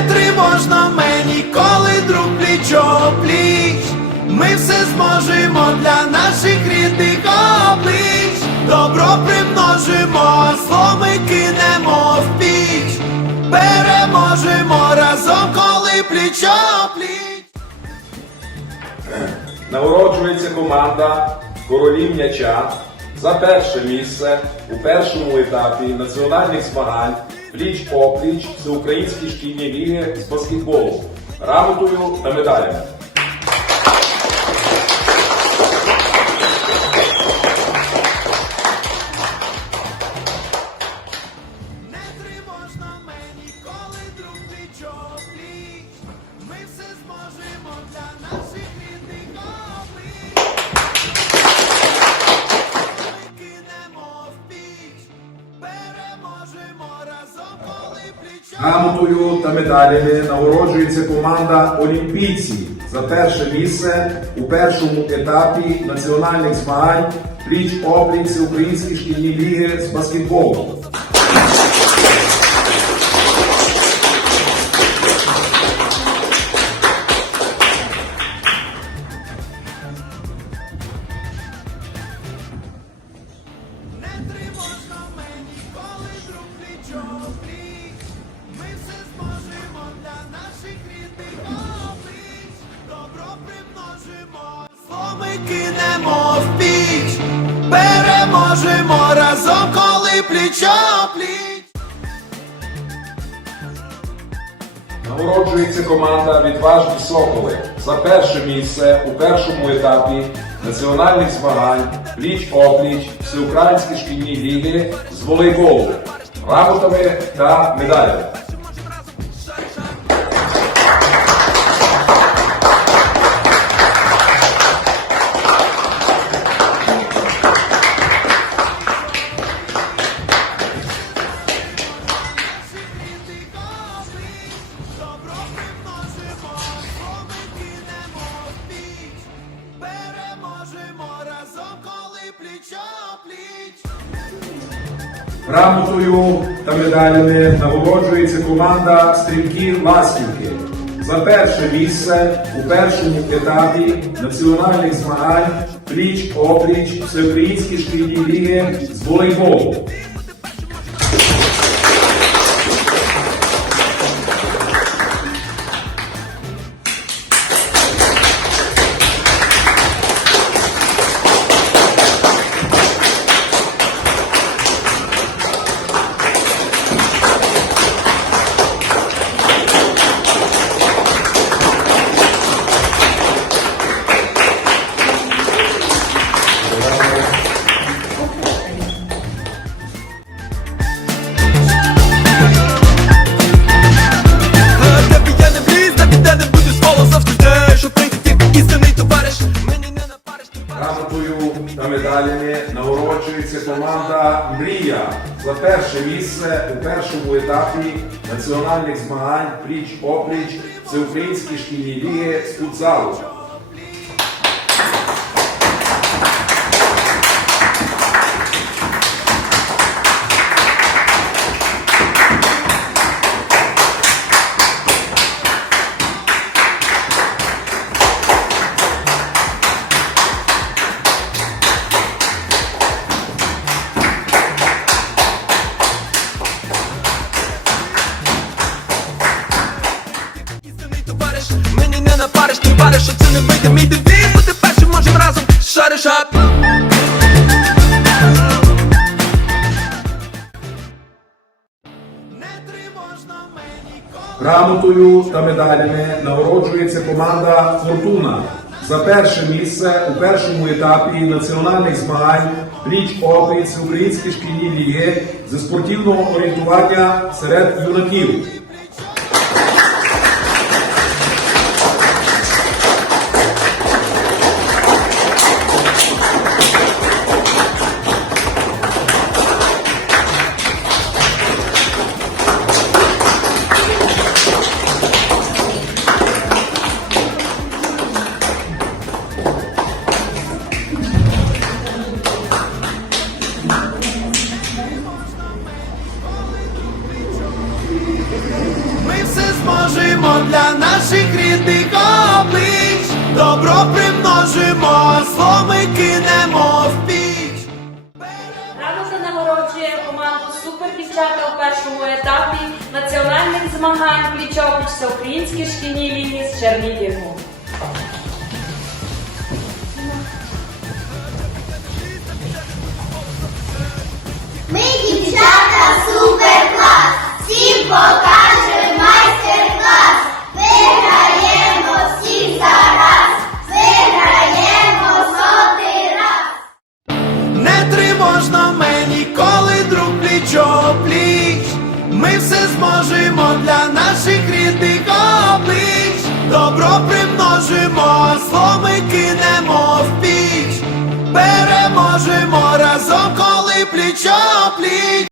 не тривожно мені, коли друг пліч пліч Ми все зможемо для наших рідних облич, добро примножимо, зло ми кинемо в піч, переможемо разом, коли пліч пліч Народжується команда королів м'яча за перше місце у першому етапі національних змагань пліч-опліч Всеукраїнські шкільні ліги з баскетболу грамотою та медалями. Грамотою та медалями нагороджується команда Олімпійці за перше місце у першому етапі національних змагань пліч-опліч Всеукраїнські шкільні ліги з баскетболу. Переможемо разом, коли плічо пліч. Нагороджується команда Відважні Соколи за перше місце у першому етапі національних змагань пліч-опліч Всеукраїнські шкільні ліги з волейболу грамотами та медалями. Грамотою та медалями нагороджується команда стрімкі Ласівки за перше місце у першому етапі національних змагань пліч-опліч Всеукраїнські шкільні ліги з волейболу. Місце у першому етапі національних змагань пліч-опліч Всеукраїнські шкільні ліги з футзалу. Не напариш, ти вариш, що це не вийде мій девіз, бути першим можем разом шариш ап. Грамотою та медалями нагороджується команда Фортуна за перше місце у першому етапі національних змагань пліч-опліч Українські шкільні ліги зі спортивного орієнтування серед юнаків. Ми все зможемо для наших рідних облич, добро примножимо, зло ми кинемо в піч. Радо нагороджує команду супердівчата у першому етапі національних змагань плічок всеукраїнській шкільній лінії з Чернігіву. Ми дівчата супер клас! Всім пока! Піч. Переможемо